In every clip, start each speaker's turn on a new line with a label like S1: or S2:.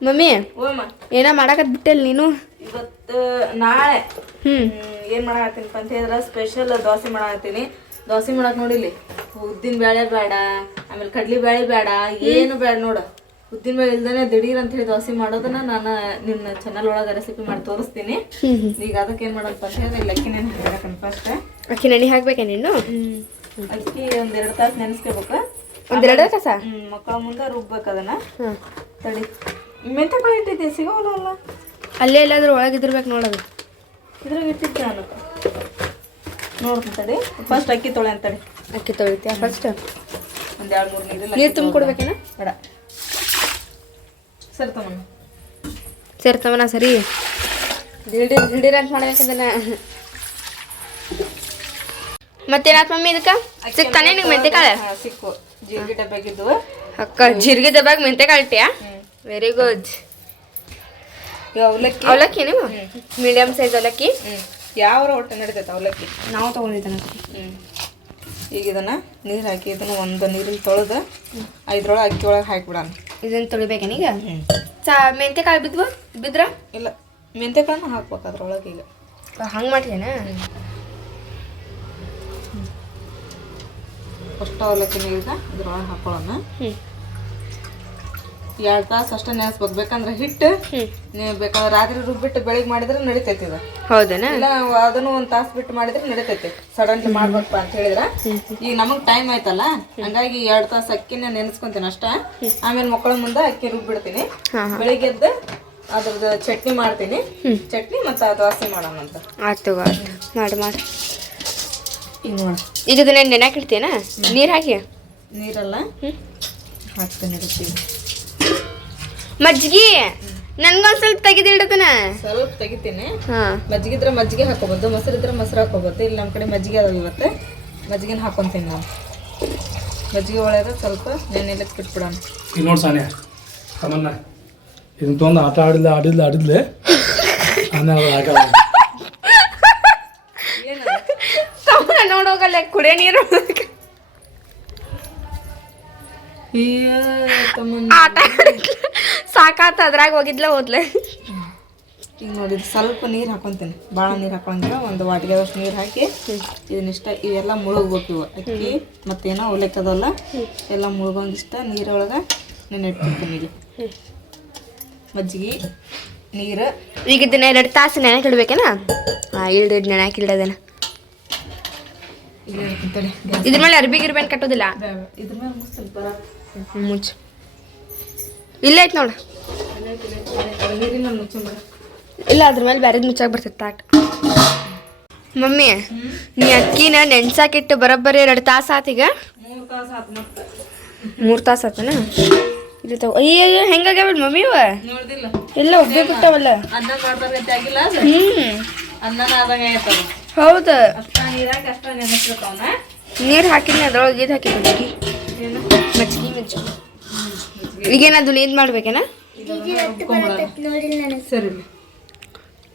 S1: Mummy
S2: ಏನ
S1: ಏನೋ ಮಾಡಾಕತ್ ಬಿಟ್ಟೆಲ್ ನೀನು?
S2: ಇವತ್ತು ನಾಳೆ.
S1: ಹ್ಮ್.
S2: ಏನ್ ಮಾಡಾಕತ್ತೀನಪ್ಪ ಅಂತ ಹೇಳಿದ್ರ ಸ್ಪೆಷಲ್ ದೋಸೆ ಮಾಡಾಕತ್ತೀನಿ. ದೋಸೆ ಮಾಡಕ್ ನೋಡಿಲಿ ಉದ್ದಿನ ಬೇಳೆ ಬೇಡ ಆಮೇಲೆ ಕಡ್ಲಿ ಬೇಳೆ ಬೇಡ ಏನು ಬೇಡ ನೋಡು. ಉದ್ದಿನ ಬೇಳೆ ಇಲ್ದನೆ ದಿಢೀರ್ ಅಂತ ಹೇಳಿ ದೋಸೆ ಮಾಡೋದನ್ನ ನಾನು ನಿನ್ನ ಚಾನಲ್ ಒಳಗೆ ರೆಸಿಪಿ ಮಾಡಿ ತೋರಿಸ್ತೀನಿ. ಈಗ ಅದಕ್ಕೆ ಏನ್ ಮಾಡೋದಪ್ಪ ಅಂತ ಹೇಳಿದ್ರೆ ಇಲ್ಲಿ ಅಕ್ಕಿ ನೆನೆ ಫಸ್ಟ್
S1: ಅಕ್ಕಿ ನೆನೆ ಹಾಕ್ಬೇಕೆ ನೀನು?
S2: ಅಕ್ಕಿ ಒಂದ್ ಎರಡು ತಾಸು ನೆನೆಸ್ಕೋಬೇಕು.
S1: ಒಂದೆರಡು ಎರಡು
S2: ಹ್ಮ್ ಮಕ್ಕಳ ಮುಂದೆ ರುಬ್ಬೇಕು ಅದನ್ನ.
S1: ಹಾಂ
S2: ತಡಿ ಮೆಂತೆಕಾಳು ಇಟ್ಟಿದ್ದೆ ಸಿಗೋಲ್ಲ
S1: ಅಲ್ಲೇ? ಎಲ್ಲಾದ್ರೂ ಒಳಗಿದ್ದಿರ್ಬೇಕು ನೋಡೋದು
S2: ಇದ್ರಾಗ ಇಟ್ಟಿದ್ದೆ ನಾನು. ನೋಡ್ತೀನಿ ಫಸ್ಟ್ ಅಕ್ಕಿ ತೊಳೆ ಅಂತಡಿ.
S1: ಅಕ್ಕಿ ತೊಳಿತೀಯ? ಫಸ್ಟ್
S2: ಒಂದು ಎರಡು ಮೂರು ನೀರು
S1: ನೀರು ತುಂಬ ಕೊಡ್ಬೇಕೇನ
S2: ಬೇಡ. ಸರಿ ತಮ್ಮ
S1: ಸೇರ್ತವನ ಸರಿ ದಿಢೀರ್ ದಿಢೀರ್ ಅಂತ ಮತ್ತೆ ಮತ್ತೇನಾತ್ ಮಮ್ಮಿ ಇದಕ್ಕೆ? ಸಿಗ್ತಾನೆ ನಿಂಗೆ ಮೆಂತೆ
S2: ಕಾಳು ಸಿಕ್ಕು. ಜೀರಿಗೆ ಡಬ್ಬಾಗಿದ್ದು
S1: ಅಕ್ಕ ಜೀರಿಗೆ ದಬ್ಬಾಗ ಮೆಂತೆ ಇಟ್ಟಿಯಾ? ವೆರಿ ಗುಡ್
S2: ಅವಲಕ್ಕಿ.
S1: ಅವಲಕ್ಕಿ ನಿಮ್ಮ ಮೀಡಿಯಮ್ ಸೈಜ್ ಅವಲಕ್ಕಿ?
S2: ಯಾವ ಹೊಟ್ಟೆ ನಡಿತೈತೆ ಅವಲಕ್ಕಿ?
S1: ನಾವು ತೊಗೊಂಡಿದ್ದಾನೆ.
S2: ಹ್ಮ್. ಈಗ ಇದನ್ನ ನೀರು ಹಾಕಿ ಇದನ್ನ ಒಂದು ನೀರಲ್ಲಿ ತೊಳೆದು ಐದ್ರೊಳಗೆ ಅಕ್ಕಿ ಒಳಗೆ ಹಾಕಿಬಿಡೋಣ.
S1: ಇದನ್ನ ತೊಳಿಬೇಕೇನೀಗ ಚಾ ಮೆಂತೆಕಾಳು ಬಿದ್ವು? ಬಿದ್ರ?
S2: ಇಲ್ಲ ಮೆಂತೆ ಮೆಂತೆಕಾಳನ್ನ ಹಾಕ್ಬೇಕು ಅದ್ರೊಳಗೆ ಈಗ.
S1: ಹಂಗೆ ಮಾಡ್ತೀನ
S2: ಫಸ್ಟ್ ಅವಲಕ್ಕಿ ನೀರಿಗೆ ಇದ್ರೊಳಗೆ ಹಾಕೊಳ್ಳೋಣ.
S1: ಹ್ಞೂ
S2: ಎರಡು ತಾಸು ಅಷ್ಟೇ ನೆನೆಸ್ಬೇಕು ಬೇಕಂದ್ರೆ ಹಿಟ್ಟು ನೀವು ಬೇಕಾದ್ರೆ ರಾತ್ರಿ ರುಬ್ಬಿಟ್ಟು ಬೆಳಿಗ್ಗೆ ಮಾಡಿದ್ರೆ ನಡಿತೈತಿ ಇದು.
S1: ಹೌದೇನಾ?
S2: ಇಲ್ಲ ಅದನ್ನು ಒಂದು ತಾಸು ಬಿಟ್ಟು ಮಾಡಿದ್ರೆ ನಡಿತೈತಿ. ಸಡನ್ಲಿ ಮಾಡ್ಬೇಕಪ್ಪ ಅಂತ ಹೇಳಿದ್ರ. ಈಗ ನಮಗೆ ಟೈಮ್ ಆಯ್ತಲ್ಲ? ಹಂಗಾಗಿ ಎರಡು ತಾಸು ಅಕ್ಕಿನ ನೆನೆಸ್ಕೊಂತೀನಿ ಅಷ್ಟ. ಆಮೇಲೆ ಮಕ್ಕಳ ಮುಂದೆ ಅಕ್ಕಿ ರುಬ್ಬಿಡ್ತೀನಿ. ಬೆಳಿಗ್ಗೆ ಎದ್ದು ಅದ್ರದ್ದು ಚಟ್ನಿ ಮಾಡ್ತೀನಿ. ಚಟ್ನಿ ಮತ್ತು ದೋಸೆ ಮಾಡೋಣ ಅಂತ.
S1: ಆಯ್ತು ಮಾಡಿ ಮಾಡಿ.
S2: ಈಗ ನೋಡಿ.
S1: ಈಗ ಇದನ್ನ ನೀರು ಹಾಕಿ
S2: ನೀರಲ್ಲ? ಹಾಕ್ತೀನಿ ಇರ್ತೀವಿ
S1: ಮಜ್ಜಿಗೆ? ನನ್ಗೊಂದ್ ಸ್ವಲ್ಪ ತೆಗೆದಿಡತನ.
S2: ಸ್ವಲ್ಪ ತೆಗಿತೀನಿ.
S1: ಹಾಂ.
S2: ಮಜ್ಜಿಗೆ ಇದ್ರೆ ಮಜ್ಜಿಗೆ ಹಾಕೋಬಹುದು ಮೊಸರು ಇದ್ರೆ ಮೊಸರು ಹಾಕೋಬಹುದು ಇಲ್ಲಿ ನಮ್ಮ ಕಡೆ ಮಜ್ಜಿಗೆ ಅದಾವ ಇವತ್ತು. ಮಜ್ಜಿಗೆನ ಹಾಕೊಂತೀನಿ ನಾನು. ಮಜ್ಜಿಗೆ ಒಳಗೆ ಸ್ವಲ್ಪ ನೆನೆಲಕ್ಕೆ ಬಿಟ್ಬಿಡೋಣ
S3: ಈಗ ನೋಡಿ ಸಾನೆ ತಮ್ಮನ್ನ. ಇದನ್ನ ತೊಗೊಂಡು ಆಟ ಆಡಿಲ್ಲ ಆಡಿಲ್ಲ ಆಡಿದ್ಲೆ. ಆಮೇಲೆ ಹಾಕಲ್ಲ
S1: ನೋಡೋಗಲ್ಲ ಕುಡಿಯ ನೀರು ಆಟ ಆಡಿದ್ಲ. ಸಾಕಾತ ಅದ್ರಾಗ ಹೋಗಿದ್ಲ ಹೋದ್ಲೆ.
S2: ಈಗ ನೋಡಿ ಸ್ವಲ್ಪ ನೀರು ಹಾಕೊಂತೀನಿ. ಭಾಳ ನೀರು ಹಾಕೊಂಡ್ರೆ ಒಂದು ವಾಟಿಗೆ ಅಷ್ಟು ನೀರು ಹಾಕಿ ಇದನ್ನಿಷ್ಟ ಇವೆಲ್ಲ ಮುಳುಗ್ಬೇಕು ಇವು. ಅಕ್ಕಿ ಮತ್ತೇನೋ ಅವಲಕ್ಕಿ ಅದಲ್ಲ ಎಲ್ಲ ಮುಳುಗೊಂದಿಷ್ಟ ನೀರೊಳಗೆ ನೆನೆ ಇಟ್ಬಿಡ್ತೀನಿ ಈಗ. ಮಜ್ಜಿಗೆ ನೀರು.
S1: ಈಗ ಇದನ್ನ ಎರಡು ತಾಸು ನೆನಕ್ಕೆ ಇಡ್ಬೇಕೇನ ಹಾಂ ಇಲ್ದು ಇಡ್ ನೆನಕ್ಕೆ ಇಡೋದೇನ ಇದ್ರ ಮೇಲೆ ಅರ್ಬಿ ಇರ್ಬೇನ್ ಕಟ್ಟೋದಿಲ್ಲ?
S2: ಇದ್ರ ಮೇಲೆ
S1: ಮುಚ್ಚು. ಇಲ್ಲೇ ಐತೆ ನೋಡು. ಇಲ್ಲ, ಅದ್ರ ಮೇಲೆ ಬ್ಯಾರೆದ್ ಮುಚ್ಚಾಕ್ ಬರ್ತೈತೆ, ತಾಟ್. ಮಮ್ಮಿ, ನೀ ಅಕ್ಕಿನ ನೆನ್ಸಾಕಿಟ್ಟು ಬರೋಬ್ಬರಿ ಎರಡು ತಾಸು ಈಗ?
S2: ಮೂರು ತಾಸು
S1: ಆತನ ಇರ್ತಾವ ಅಯ್ಯೋ ಹೆಂಗಾಗ್ಯಾವ ಮಮ್ಮಿ ಇವ? ಇಲ್ಲ ಒಬ್ಬೇ ಬಿಟ್ಟಾವಲ್ಲ. ಹೌದು. ನೀರು ಹಾಕಿದ್ನಿ, ಅದ್ರೊಳಗೆ ಇದು ಹಾಕಿ ಮಜ್ಜಿಗೆ
S2: ಏನು
S1: ಮಜ್ಜಿಗೆ. ಮಜ್ಜಿಗೆ ಈಗೇನದು ಇದು ಮಾಡ್ಬೇಕೇನ?
S2: ಸರಿ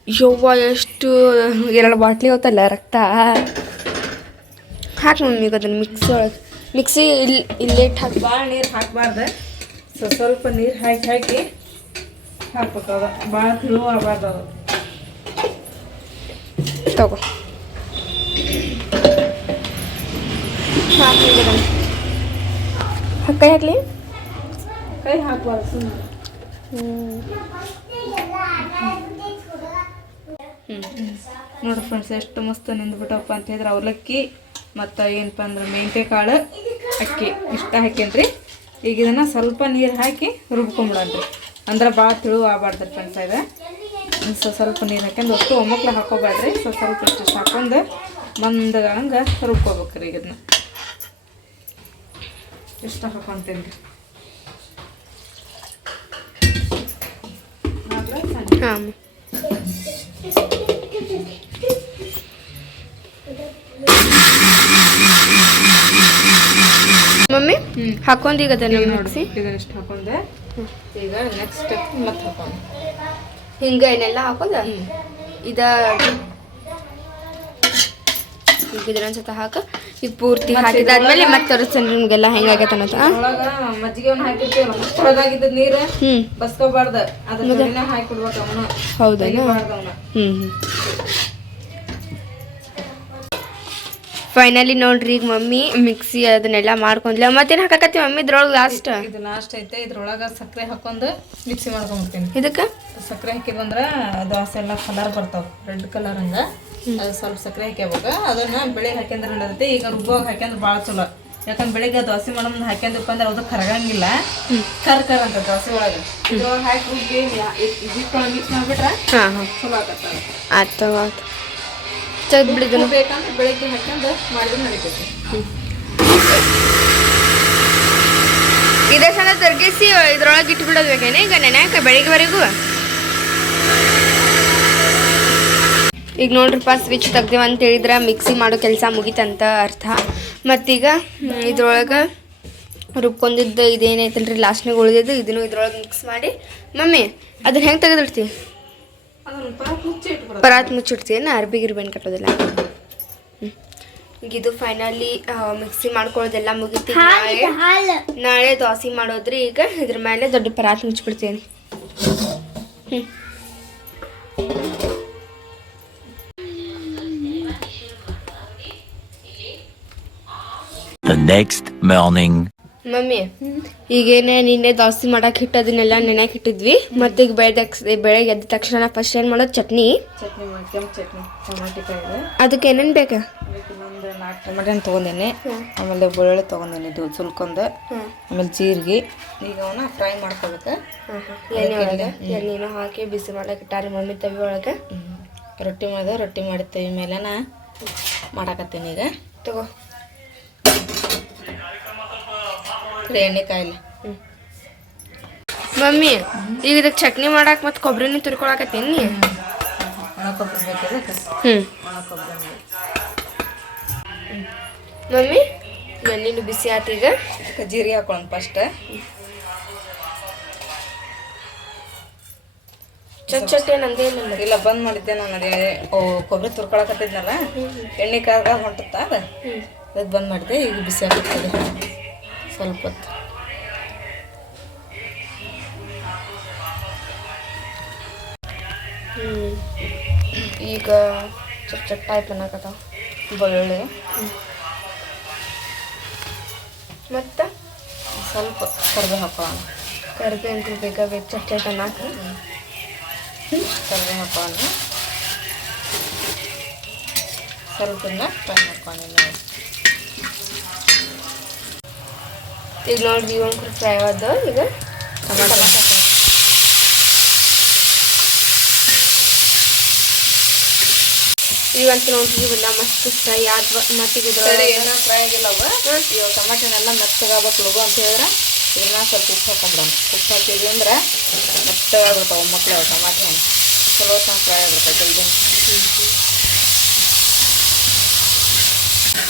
S1: ಯವ್ವ ಎಷ್ಟು ಎರಡು ಬಾಟ್ಲಿ ಹೋತಲ್ಲ ರಕ್ತ? ಹಾಕಿ ಮಮ್ಮಿಗೆ ಅದನ್ನು ಮಿಕ್ಸಿ ಒಳಗೆ. ಮಿಕ್ಸಿ ಇಲ್ಲಿ ಇಲ್ಲಿ ಇಟ್ಟು ಹಾಕಿ.
S2: ಭಾಳ ನೀರು ಹಾಕಬಾರ್ದು. ಸೊ ಸ್ವಲ್ಪ ನೀರು ಹಾಕಿ ಹಾಕಿ ಹಾಕ್ಬೇಕು ಅದ ಭಾಳ ತಿಳು ಆಗಬಾರ್ದು ಅದು.
S1: ತಗೋ. ಹಾಕಿ ಕೈ ಹಾಕಲಿ?
S2: ಕೈ ಹಾಕಬಾರ್ದು ಸುಮ್ಮನೆ ನೋಡಿ ಫ್ರೆಂಡ್ಸ್ ಎಷ್ಟು ಮಸ್ತ್ ನಿಂದ್ಬಿಟ್ಟಪ್ಪ ಅಂತ ಹೇಳಿದ್ರೆ ಅವಲಕ್ಕಿ ಮತ್ತು ಏನಪ್ಪ ಅಂದ್ರೆ ಮೆಂತ್ಯ ಕಾಳು ಅಕ್ಕಿ. ಇಷ್ಟ ಹಾಕೇನ್ರಿ ಈಗ ಇದನ್ನು ಸ್ವಲ್ಪ ನೀರು ಹಾಕಿ ರುಬ್ಕೊಂಬಿಡನ್ರಿ ಅಂದ್ರೆ ಭಾಳ ತಿಳು ಆಗಬಾರ್ದು ಫ್ರೆಂಡ್ಸ್ ಇದೆ. ಸೊ ಸ್ವಲ್ಪ ನೀರು ಹಾಕ್ಯಂಡು ಒಟ್ಟು ಒಮ್ಮಕ್ಳು ಹಾಕೋಬೇಡ್ರಿ. ಸೊ ಸ್ವಲ್ಪ ಇಷ್ಟು ಹಾಕೊಂಡು ಮಂದಗಂಗೆ ರುಬ್ಕೋಬೇಕ್ರಿ ಈಗ ಇದನ್ನ. ಇಷ್ಟ ಹಾಕೊಂತೀನಿ
S1: ಹಾಂ ಮಮ್ಮಿ ಈಗ ಅದನ್ನು ನೋಡಿ
S2: ಇದನ್ನಿಷ್ಟು ಹಾಕೊಂಡೆ ಈಗ ನೆಕ್ಸ್ಟ್ ಮತ್ತೆ ಹಾಕೊಂಡು
S1: ಹಿಂಗೆ ಏನೆಲ್ಲ ಹಾಕೋದ ಇದ ಈಗ ಇದ್ರೊಂದು ಸತ ಹಾಕ ಈಗ ಪೂರ್ತಿ ಹಾಕಿದಾದ್ಮೇಲೆ ಮತ್ತೆ ತೋರಿಸ್ತೇನೆ ನಿಮ್ಗೆಲ್ಲ ಹೆಂಗಾಗತ್ತೆ ಅನ್ನೋದು?
S2: ಒಳಗ ಮಜ್ಜಿಗೆ ನೀರು
S1: ಹ್ಞೂ
S2: ಬಸ್ಕೋಬಾರ್ದ. ಅದ್ರ ಹಾಕಿ ಅವನು. ಅವನ
S1: ಹ್ಞೂ ಫೈನಲಿ ನೋಡ್ರಿ ಈಗ ಮಮ್ಮಿ ಮಿಕ್ಸಿ ಅದನ್ನೆಲ್ಲ ಮಾಡ್ಕೊಂಡ್ಲ. ಮತ್ತೇನು ಹಾಕಕತ್ತಿ ಮಮ್ಮಿ ಇದ್ರೊಳಗೆ ಲಾಸ್ಟ್
S2: ಇದು ಲಾಸ್ಟ್ ಐತೆ. ಇದ್ರೊಳಗೆ ಸಕ್ಕರೆ ಹಾಕೊಂಡು ಮಿಕ್ಸಿ ಮಾಡ್ಕೊಂಡ್ಬಿಡ್ತೀನಿ.
S1: ಇದಕ್ಕೆ?
S2: ಸಕ್ಕರೆ ಹಾಕಿದ್ವಂದ್ರೆ ದೋಸೆ ಎಲ್ಲ ಕಲರ್ ಬರ್ತಾವ. ರೆಡ್ ಕಲರ್ ಹಂಗ. ಸ್ವಲ್ಪ ಸಕ್ಕರೆ ಹಾಕ್ಯಬೇಕು ಅದನ್ನ ಬೆಳಿಗ್ಗೆ ಹಾಕ್ಯಂದ್ರೆ ನಡೆದೈತಿ. ಈಗ ರುಬ್ಬಾಗ ಹಾಕ್ಯಂದ್ರೆ ಭಾಳ ಚಲೋ. ಯಾಕಂದ್ರೆ ಬೆಳಿಗ್ಗೆ ದೋಸೆ ಮಾಡೋ ಮುಂದೆ ಹಾಕ್ಯಂದಪ್ಪ ಅಂದ್ರೆ ಅದು ಕರಗಂಗಿಲ್ಲ. ಕರ್ ಕರ್ ಅಂತ ದೋಸೆ ಒಳಗೆ. ಇದ್ರೊಳಗೆ ಹಾಕಿ ರುಬ್ಬಿ ಇದಿಟ್ಕೊಳಗೆ ಮಿಕ್ಸ್ ಮಾಡ್ಬಿಟ್ರೆ
S1: ಹಾಂ ಹಾಂ.
S2: ಚಲೋ ಆಗತ್ತೆ
S1: ಆಯ್ತು ತೆಗ್ದು
S2: ಬೇಕಂದ್ರೆ ಬೆಳಿಗ್ಗೆ ಹಾಕ್ಯಂದು ಮಾಡಿದ್ರೆ ನಡೀತೈತೆ.
S1: ಇದೇ ಸಲ ತರ್ಗಿಸಿ ಇದ್ರೊಳಗೆ ಇಟ್ಬಿಡೋದು ಬೇಕೇನೆ? ಈಗ ನೆನ್ಯಾಕ ಬೆಳಿಗ್ಗೆವರೆಗೂ? ಈಗ ನೋಡ್ರಿಪ್ಪ ಸ್ವಿಚ್ ತೆಗ್ದೇವ ಅಂತ ಹೇಳಿದ್ರೆ ಮಿಕ್ಸಿ ಮಾಡೋ ಕೆಲಸ ಮುಗಿತಂತ ಅರ್ಥ. ಮತ್ತೀಗ ಇದ್ರೊಳಗೆ ರುಬ್ಕೊಂಡಿದ್ದ ಇದೇನೈತಲ್ರಿ ಲಾಸ್ಟ್ನಾಗ ಉಳಿದಿದ್ದು ಇದನ್ನು ಇದ್ರೊಳಗೆ ಮಿಕ್ಸ್ ಮಾಡಿ. ಮಮ್ಮಿ ಅದನ್ನ ಹೆಂಗೆ ತೆಗೆದಿಡ್ತೀವಿ
S2: ಪರಾತ್
S1: ಮುಚ್ಚಿಡ್ತೀನ ಅರ್ಬಿ ಗಿರ್ಬೇನ್ ಕಟ್ಟೋದಿಲ್ಲ. ಇದು ಫೈನಲಿ ಮಿಕ್ಸಿ ಮಾಡ್ಕೊಳ್ಳೋದೆಲ್ಲ ಮುಗಿತಿ. ನಾಳೆ ನಾಳೆ ದೋಸೆ ಮಾಡೋದ್ರಿ ಈಗ ಇದ್ರ ಮೇಲೆ ದೊಡ್ಡ ಪರಾತ್ ಮುಚ್ಚಿಬಿಡ್ತೀನಿ. ಹ್ಞೂ
S4: The ಮಾರ್ನಿಂಗ್ morning.
S1: ಮಮ್ಮಿ ಈಗೇನೆ ನಿನ್ನೆ ದೋಸೆ ಮಾಡಕ್ಕೆ ಹಿಟ್ಟದನ್ನೆಲ್ಲ ನೆನೆಯಕ್ಕೆ ಇಟ್ಟಿದ್ವಿ. ಮತ್ತೆ ಈಗ ಬೆಳೆದ ಬೆಳಗ್ಗೆ ಎದ್ದ ತಕ್ಷಣ ಫಸ್ಟ್ ಏನು ಮಾಡೋದು? ಚಟ್ನಿ.
S2: ಚಟ್ನಿ ಮಾಡಿ ಕೆಂಪು ಚಟ್ನಿ. ಟೊಮಾಟೊ ಕಾಯಿದೆ
S1: ಅದಕ್ಕೆ ಏನೇನು ಬೇಕಾ?
S2: ಒಂದು ನಾಲ್ಕು ಟೊಮೆಟೊ ಹಣ್ಣು ತೊಗೊಂಡೇನೆ. ಆಮೇಲೆ ಬೆಳ್ಳುಳ್ಳಿ ತೊಗೊಂಡೇನೆ ಇದು ಸುಲ್ಕೊಂಡು ಆಮೇಲೆ ಜೀರಿಗೆ. ಈಗ ಅವನ್ನ ಫ್ರೈ ಮಾಡ್ಕೋಬೇಕು.
S1: ಎಣ್ಣೆ ಒಳಗೆ. ಎಣ್ಣೆನೂ ಹಾಕಿ ಬಿಸಿ ಮಾಡಕ್ಕೆ ಇಟ್ಟಾರಿ ಮಮ್ಮಿ ತವಿ ಒಳಗೆ.
S2: ರೊಟ್ಟಿ ಮಾಡಿದೆ ರೊಟ್ಟಿ ಮಾಡಿ ಮೇಲೆ ಮೇಲೆನ ಮಾಡಾಕತ್ತೀನಿ ಈಗ.
S1: ತಗೋ.
S2: ಎಣ್ಣೆ ಕಾಯಿಲೆ.
S1: ಮಮ್ಮಿ ಈಗ ಇದಕ್ಕೆ ಚಟ್ನಿ ಮಾಡಕ್ಕೆ ಮತ್ತೆ ಕೊಬ್ಬರಿನೂ ತುರ್ಕೊಳಕತ್ತೀನಿ
S2: ಕೊಬ್ಬರಿ
S1: ಹ್ಞೂ
S2: ಒಣ
S1: ಮಮ್ಮಿ ಮಣ್ಣಿನ ಬಿಸಿ ಆತು ಈಗ?
S2: ಜೀರಿಗೆ ಹಾಕೊಳ್ಳೋಣ ಫಸ್ಟ್
S1: ಚಟ್ ಚಟ್ ಏನು
S2: ಇಲ್ಲ ಬಂದ್ ಮಾಡಿದ್ದೆ ನಾನು ಅದೇ ಕೊಬ್ಬರಿ ತುರ್ಕೊಳಕತ್ತಿದ್ನಲ್ಲ? ಎಣ್ಣೆ ಕಾಯ್ದಾಗ ಹೊಂಟತ್ತ ಅದ? ಅದಕ್ಕೆ ಬಂದ್ ಮಾಡಿದೆ ಈಗ ಬಿಸಿ ಹಾಕುತ್ತದೆ ಸ್ವಲ್ಪ ಹೊತ್ತು.
S1: ಈಗ ಚಟ್ ಚಟ್ ಆಯ್ತು ಅನ್ನಕತ್ತಾವ ಬೆಳ್ಳುಳ್ಳಿ. ಮತ್ತು?
S2: ಸ್ವಲ್ಪ ಕರ್ಬೇವು ಹಾಕೋಣ
S1: ಕರಿಬೇವು ಬೇಕಾಗಬೇಕು ಚಟ್ ಚಟ್ ಅನ್ನಕ.
S2: ಕರ್ಬೇವು ಹಾಕೋಣ ಸ್ವಲ್ಪ ಫ್ರೈ ಮಾಡ್ಕೊಂಡು
S1: ಈಗ ನೋಡ್ರಿ ಒಂದು ಫ್ರೈ ಆದ ಈಗ ಟೊಮಾಟೊ ಇವಂತ ನೋಡ್ರಿ ಇವೆಲ್ಲ ಮಸ್ತ್ ಫ್ರೈ ಆದ್ವ ಮತ್ತೀಗ
S2: ಏನೋ ಫ್ರೈ ಆಗಿಲ್ಲವ ಇವಾಗ ಟಮಾಟನೆಲ್ಲ ಮೆತ್ತಗಾಗಬೇಕು ಲಗು ಅಂತ ಹೇಳಿದ್ರೆ ಇದನ್ನ ಸ್ವಲ್ಪ ಉಪ್ಪು ಹಾಕೊಂಬಿಡೋಣ ಉಪ್ಪು ಹಾಕಿದ್ವಿ ಅಂದ್ರೆ ಮೆತ್ತಗಾಗ್ಬಿಡ್ತಾವೆ ಮಕ್ಳು ಟಮಾಟೆ. ಚಲೋ ಫ್ರೈ ಆಗ್ಬಿಡ್ತಾವೆ ಜಲ್ದಿ.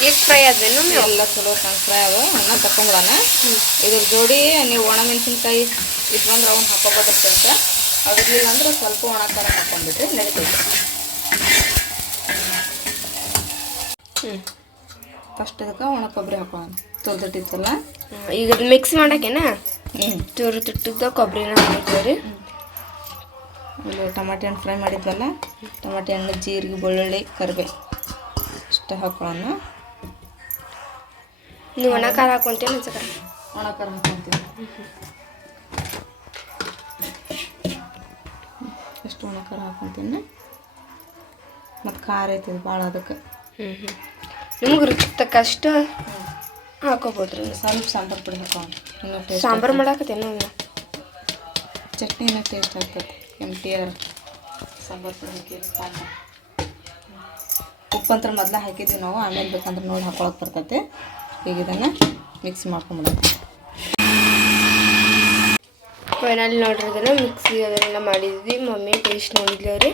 S1: ಈಗ ಫ್ರೈ ಆದ್ಮೇಲೆ ನೀವು
S2: ಎಲ್ಲ ಚಲೋ ಫ್ರೈ ಅದು. ಅನ್ನ ತಕೊಂಬಿಡೋಣ ಇದ್ರ ಜೋಡಿ ನೀವು ಒಣ ಮೆಣಸಿನ್ಕಾಯಿ ಇಟ್ಕೊಂಡ್ರೆ ಅವ್ನು ಹಾಕೋಬೋದಕ್ಕೆ ಅಂತ ಅದಿರ್ಲಿಲ್ಲ ಅಂದ್ರೆ ಸ್ವಲ್ಪ ಒಣ ಖಾರ ಹಾಕೊಂಡ್ಬಿಟ್ರೆ ನಡೀತೈತೆ
S1: ಹ್ಞೂ
S2: ಫಸ್ಟ್ ಅದಕ್ಕೆ ಒಣ ಕೊಬ್ಬರಿ ಹಾಕೋಣ. ತುರ್ದಿಟ್ಟಿತ್ತಲ್ಲ
S1: ಈಗ ಅದು ಮಿಕ್ಸ್ ಮಾಡಕ್ಕೇನ
S2: ಹ್ಞೂ
S1: ಚೂರು ತುಟ್ಟಿದ್ದ ಕೊಬ್ಬರಿನ ಹಾಕ್ತೀವಿ ರೀ
S2: ಇಲ್ಲಿ ಟಮಾಟೆ ಹಣ್ಣು ಫ್ರೈ ಮಾಡಿದ್ವಲ್ಲ ಟಮಾಟೆ ಹಣ್ಣು ಜೀರಿಗೆ ಬೆಳ್ಳುಳ್ಳಿ ಕರಿಬೇವು. ಇಷ್ಟ ಹಾಕೋಣ
S1: ನೀವು ಒಣ ಖಾರ ಹಾಕೊಂತೇನೆ ಅನ್ಸಕ
S2: ಒಣ ಖಾರ ಹಾಕೊಂತೀವಿ. ಎಷ್ಟು ಒಣ ಖಾರ ಹಾಕೊಂತೀನಿ ಮತ್ತು ಖಾರ ಐತಿ ಭಾಳ ಅದಕ್ಕೆ.
S1: ಹ್ಞೂ ಹ್ಞೂ ನಿಮ್ಗೆ ರುಚಿ ತಕ್ಕಷ್ಟು ಹಾಕೋಬೋದು ರೀ
S2: ಸ್ವಲ್ಪ ಸಾಂಬಾರು ಪುಡಿ ಹಾಕೋಣ
S1: ಸಾಂಬಾರು ಮಾಡಾಕತ್ತೇನು
S2: ಚಟ್ನಿನ ಟೇಸ್ಟ್ ಆಗ್ತೈತಿ ಎಂ ಟಿ ಆರ್ ಸಾಂಬಾರು ಪುಡಿ ಹಾಕಿ ಉಪ್ಪಂತ್ರ ಮೊದ್ಲು ಹಾಕಿದ್ವಿ ನಾವು ಆಮೇಲೆ ಬೇಕಂದ್ರೆ ನೋಡಿ ಹಾಕೊಳಕ್ಕೆ ಬರ್ತೈತೆ. ಈಗ ಇದನ್ನು ಮಿಕ್ಸ್ ಮಾಡ್ಕೊಂಬಿಡೋಣ.
S1: ಫೈನಲ್ ನೋಡ್ರಿ ಅದನ್ನು ಮಿಕ್ಸಿ ಅದನ್ನೆಲ್ಲ ಮಾಡಿದ್ವಿ. ಮಮ್ಮಿ ಟೇಸ್ಟ್ ನೋಡಿದ್ವಿ ರೀ.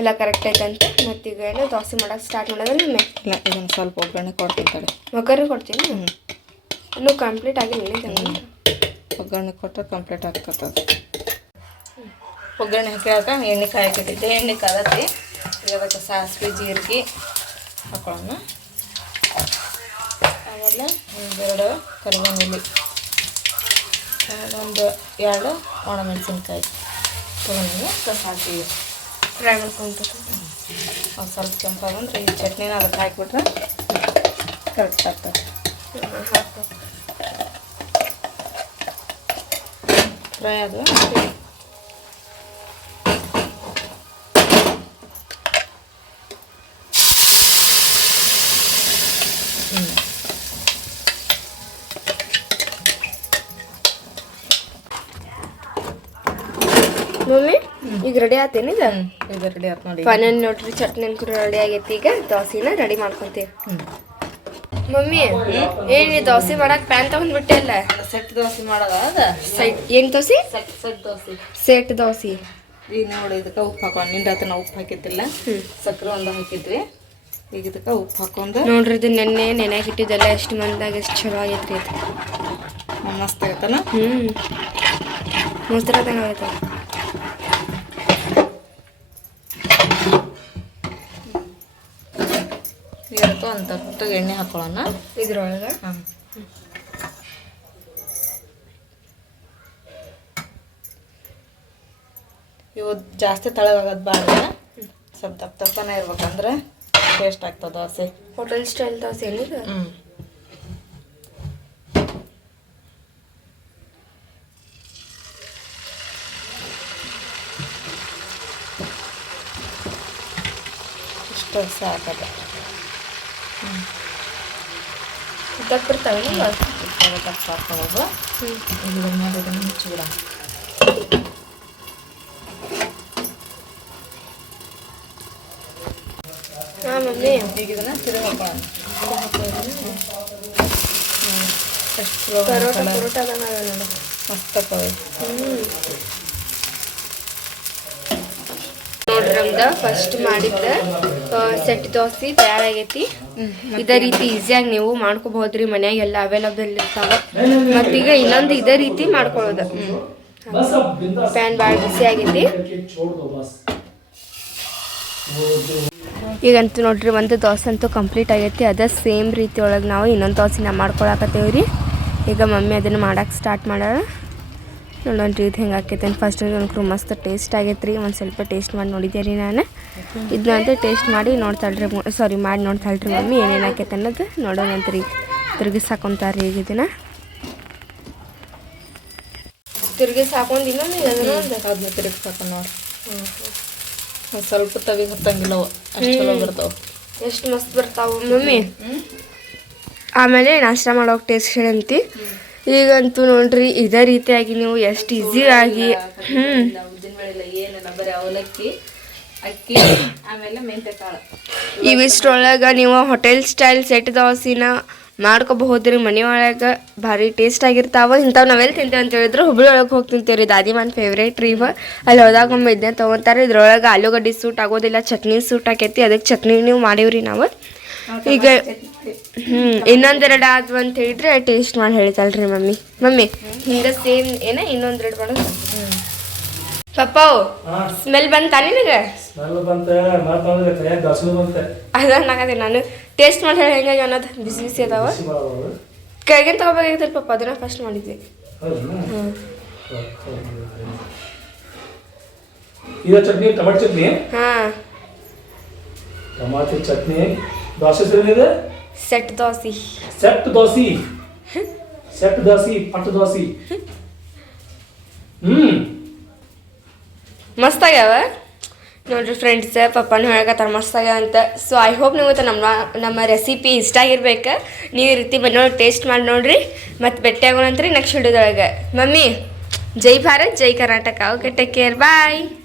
S1: ಎಲ್ಲ ಕರೆಕ್ಟ್ ಆಯ್ತಂತೆ ಮತ್ತು ಈಗ ಏನು ದೋಸೆ ಮಾಡಕ್ಕೆ ಸ್ಟಾರ್ಟ್ ಮಾಡೋದ್ರೆ ನಿಮ್ಮೆ
S2: ಇಲ್ಲ ಇದನ್ನು ಸ್ವಲ್ಪ ಒಗ್ಗರಣೆ ಕೊಡ್ತೀನಿ ತಡೆ.
S1: ಒಗ್ಗರಣೆ ಕೊಡ್ತೀನಿ ಇನ್ನೂ ಕಂಪ್ಲೀಟ್ ಆಗಿಲ್ಲ
S2: ಒಗ್ಗರಣೆ ಕೊಟ್ಟರೆ ಕಂಪ್ಲೀಟ್ ಆಗ್ತದೆ. ಒಗ್ಗರಣೆ ಹಾಕಿದಾಗ ಎಣ್ಣೆ ಕಾಯಕ್ಕಿಟ್ಟಿದ್ದೆ ಎಣ್ಣೆ ಕಾದತಿ ಈಗ ಅದಕ್ಕೆ ಸಾಸಿವೆ ಜೀರಿಗೆ ಹಾಕೊಳ್ಳೋಣ. ಎರಡು ಒಂದೆರಡು ಎಲೆ. ಒಂದು ಎರಡು ಒಣಮೆಣಸಿನ್ಕಾಯಿ. ತೊಗೊಂಡು ಕಸ್ ಹಾಕಿವಿ
S1: ಫ್ರೈ ಮಾಡ್ಕೊಂತ
S2: ಒಂದು ಸ್ವಲ್ಪ ಕೆಂಪಾಗಂದ್ರೆ ಈ ಚಟ್ನಿನ ಅದಕ್ಕೆ ಹಾಕಿಬಿಟ್ರೆ ಕರೆಕ್ಟ್ ಆಗ್ತದೆ. ಫ್ರೈ ಅದು
S1: ಮಮ್ಮಿ ಈಗ ರೆಡಿ ಆತೇನಿ ಈಗ
S2: ಇದು ರೆಡಿ ಆಯ್ತು ನೋಡಿ.
S1: ಫೈನಲ್ ನೋಡ್ರಿ ಚಟ್ನಿ ಕೂಡ ರೆಡಿ ಆಗೈತಿ. ಈಗ ದೋಸೆನ ರೆಡಿ ಮಾಡ್ಕೊಂತೀವಿ. ಮಮ್ಮಿ ಏನ್ ಈ ದೋಸೆ ಮಾಡಕ್ ಪ್ಯಾನ್ ತಗೊಂಡ್ಬಿಟ್ಟೆ ಅಲ್ಲ?
S2: ಸೆಟ್ ದೋಸೆ ಮಾಡೋದ ಅದ?
S1: ಸೈಡ್ ಏನ್ dosa?
S2: Set set dosa.
S1: Set dosa.
S2: ಈಗ ನೋಡಿ ಇದಕ್ಕೆ ಉಪ್ಪು ಹಾಕೊಂಡು ನಿಂದ ನಾವು ಉಪ್ಪು ಹಾಕಿದ್ದಿಲ್ಲ. ಸಕ್ಕರೆ ಒಂದು ಹಾಕಿದ್ವಿ. ಈಗ ಇದಕ್ಕೆ ಉಪ್ಪು ಹಾಕೊಂಡು
S1: ನೋಡ್ರಿ ಇದು ನೆನ್ನೆ ನೆನೆ ಇಟ್ಟಿದ್ದೆಲ್ಲ ಎಷ್ಟು ಮಂದಾಗ ಎಷ್ಟು ಚಲೋ ಆಗೈತ್ರಿ ಇದು.
S2: ಮಸ್ತ್ ಆಗತ್ತಲ್ಲ
S1: ಹ್ಮ್. ಮೊಸರಾದಂಗ ಆಗೈತೆ
S2: ಇದಕ್ಕೆ ಒಂದು ಎಣ್ಣೆ ಹಾಕೊಳ್ಳೋಣ.
S1: ಇದ್ರೊಳಗೆ?
S2: ಹಾಂ ಇವು ಜಾಸ್ತಿ ತಳಗಾಗೋದು ಬಾರ ಸ್ವಲ್ಪ ದಪ್ಪ ದಪ್ಪನೇ ಇರ್ಬೇಕಂದ್ರೆ ಟೇಸ್ಟ್ ಆಗ್ತದೆ ದೋಸೆ.
S1: ಹೋಟೆಲ್ ಸ್ಟೈಲ್ ದೋಸೆ ಏನಿದು
S2: ಹ್ಞೂ ಇಷ್ಟು ಸಾಕದ.
S1: ದಪ್ಪ ಇರ್ತಾವೇನಲ್ಲ
S2: ದಪ್ಪ ಹಾಕೊಳ್ಳೋದು ಇದನ್ನ ಮಾಡಿ ಇದನ್ನು ಮುಚ್ಚಿಬಿಡ
S1: ಹಾ ಮಮ್ಮಿ
S2: ಈಗ ಇದನ್ನ ತಿರುಗಿ ಹಾಕೊಳ್ಳೋಣ ಎಷ್ಟು ಚಲೋ
S1: ಪರೋಟ
S2: colour.
S1: ಪರೋಟ ಅದಂಗ ಅದ ನೋಡು
S2: ಮಸ್ತ್ ಆಕವೆ.
S1: ಫಸ್ಟ್ ಮಾಡಿದ್ದ ಸೆಟ್ ದೋಸೆ ತಯಾರಾಗೈತಿ. ಇದೇ ರೀತಿ ಈಸಿಯಾಗಿ ನೀವು ಮಾಡ್ಕೋಬಹುದ್ರಿ ಮನ್ಯಾಗ, ಎಲ್ಲ ಅವೈಲಬಲ್ ಇರ್ತಾವ. ಮತ್ತೀಗ ಇನ್ನೊಂದು ಇದೇ ರೀತಿ ಮಾಡ್ಕೊಳ್ಳೋದು. ಪ್ಯಾನ್ ಭಾಳ ಬಿಸಿ ಆಗೈತಿ. ಈಗಂತೂ ನೋಡ್ರಿ, ಒಂದು ದೋಸೆ ಅಂತೂ ಕಂಪ್ಲೀಟ್ ಆಗೈತಿ. ಅದ ಸೇಮ್ ರೀತಿ ಒಳಗೆ ನಾವು ಇನ್ನೊಂದು ದೋಸೆನ ಮಾಡ್ಕೊಳಕತ್ತೇವ್ರಿ. ಈಗ ಮಮ್ಮಿ ಅದನ್ನು ಮಾಡಕ್ಕೆ ಸ್ಟಾರ್ಟ್ ಮಾಡೋಣ ನೋಡೋಣ್ರಿ ಇದು ಹೆಂಗೆ ಆಕೈತೆ ಫಸ್ಟ್ ಅನ್ಕ್ರು ಮಸ್ತ್ ಟೇಸ್ಟ್ ಆಗೈತೆ ರೀ. ಒಂದು ಸ್ವಲ್ಪ ಟೇಸ್ಟ್ ಮಾಡಿ ನೋಡಿದ್ದೆ ರೀ ನಾನು. ಇದನ್ನಂತೆ ಟೇಸ್ಟ್ ಮಾಡಿ ನೋಡ್ತಾಳ್ರಿ ಸಾರಿ ಮಾಡಿ ನೋಡ್ತಾಳ್ರಿ ಮಮ್ಮಿ. ಏನೇನು ಆಕೈತೆ ಅನ್ನೋದು ನೋಡೋಣಂತ ರೀ. ತಿರುಗಿಸಿ ರೀ ಈಗ ಇದನ್ನು. ತಿರುಗಿಸಿ ಹಾಕೊಂಡು ಮಮ್ಮಿ ಅದನ್ನ
S2: ನೋಡಿ ಒಂದು ಸ್ವಲ್ಪ ತವಿ ಹತ್ತಂಗಿಲ್ಲ ಅವು. ಅಷ್ಟು ಚಲೋ ಬರ್ತಾವೆ.
S1: ಎಷ್ಟು ಮಸ್ತ್ ಬರ್ತಾವು ಮಮ್ಮಿ. ಆಮೇಲೆ ನಾಷ್ಟ ಮಾಡೋಕೆ ಟೇಸ್ಟ್ ಹೇಳಂತಿ. ಈಗಂತೂ ನೋಡ್ರಿ ಇದೇ ರೀತಿಯಾಗಿ ನೀವು ಎಷ್ಟು ಈಸಿಯಾಗಿ ಆಗಿ
S2: ಉದ್ದಿನ ಬೇಳೆ ಏನಿಲ್ಲ ಬರೀ ಅವಲಕ್ಕಿ ಅಕ್ಕಿ ಆಮೇಲೆ ಮೆಂತ್ಯ ಕಾಳು
S1: ಇವಿಷ್ಟರೊಳಗೆ ನೀವು ಹೋಟೆಲ್ ಸ್ಟೈಲ್ ಸೆಟ್ ದೋಸೆನ ಮಾಡ್ಕೋಬಹುದ್ರಿ ಮನೆ ಒಳಗೆ ಭಾರಿ ಟೇಸ್ಟ್ ಆಗಿರ್ತಾವ. ಇಂಥವು ನಾವೆಲ್ಲಿ ತಿಂತೇವೆ ಅಂತ ಹೇಳಿದ್ರೆ ಹುಬ್ಳಿ ಒಳಗೆ ಹೋಗಿ ತಿಂತೇವ್ರಿ. ರೀ ದಾದಿ ಮನ್ ಫೇವ್ರೇಟ್ ರೀ ಇವ. ಅಲ್ಲಿ ಹೋದಾಗ ಒಮ್ಮೆ ಇದನ್ನ ತೊಗೊತಾರೆ. ಇದ್ರೊಳಗೆ ಆಲೂಗಡ್ಡೆ ಸೂಟ್ ಆಗೋದಿಲ್ಲ ಚಟ್ನಿ ಸೂಟ್ ಆಕೈತಿ. ಅದಕ್ಕೆ ಚಟ್ನಿ ನೀವು ಮಾಡೀವ್ರಿ ನಾವು. ಈಗ ಇನ್ನೊಂದೆರಡು ಆದ್ವು ಅಂತ ಹೇಳಿದ್ರೆ ಟೇಸ್ಟ್ ಮಾಡಿ ಹೇಳ್ತಾಳ್ರಿ ಮಮ್ಮಿ. ಮಮ್ಮಿ ಹಿಂದೆ ಸೇಮ್ ಏನ ಇನ್ನೊಂದೆರಡು ಮಾಡೋದು ಪಪ್ಪಾವು ಸ್ಮೆಲ್ ಬಂತಾ ನಿನಗೆ? ಅದ ನಾಗದೆ ನಾನು ಟೇಸ್ಟ್ ಮಾಡಿ ಹೇಳಿ ಹೆಂಗಾಗಿ ಅನ್ನೋದು ಬಿಸಿ ಬಿಸಿ ಅದಾವ. ಕೈಗೆ ತಗೋಬೇಕಾಗಿತ್ತು ಪಪ್ಪ ಅದನ್ನ ಫಸ್ಟ್ ಮಾಡಿದ್ವಿ.
S3: ಇದು ಚಟ್ನಿ ಟಮಾಟೊ ಚಟ್ನಿ?
S1: ಹಾ.
S3: ಟಮಾಟೊ ಚಟ್ನಿ ದೋಸೆ ಏನಿದೆ
S1: set dosa.
S3: Set dosa. Set dosa ಪಟ್ ದೋಸಿ. ಹ್ಮ್.
S1: ಮಸ್ತ್ ಆಗ್ಯಾವ. ನೋಡ್ರಿ ಫ್ರೆಂಡ್ಸ್ ಪಪ್ಪನ ಹೇಳಕತ್ತಾರ ಮಸ್ತ್ ಆಗ್ಯಾವ ಅಂತ. ಸೊ ಐ ಹೋಪ್ ನಿಮಗೆ ನಮ್ಮ ನಮ್ಮ ರೆಸಿಪಿ ಇಷ್ಟ ಆಗಿರ್ಬೇಕು. ನೀವು ಈ ರೀತಿ ನೋಡಿ ಟೇಸ್ಟ್ ಮಾಡಿ ನೋಡ್ರಿ. ಮತ್ತು ಭೇಟಿ ಆಗೋಣಂತ್ರಿ ನೆಕ್ಸ್ಟ್ ವಿಡಿಯೋದೊಳಗೆ ಮಮ್ಮಿ ಜೈ ಭಾರತ್ ಜೈ Karnataka. Okay take care bye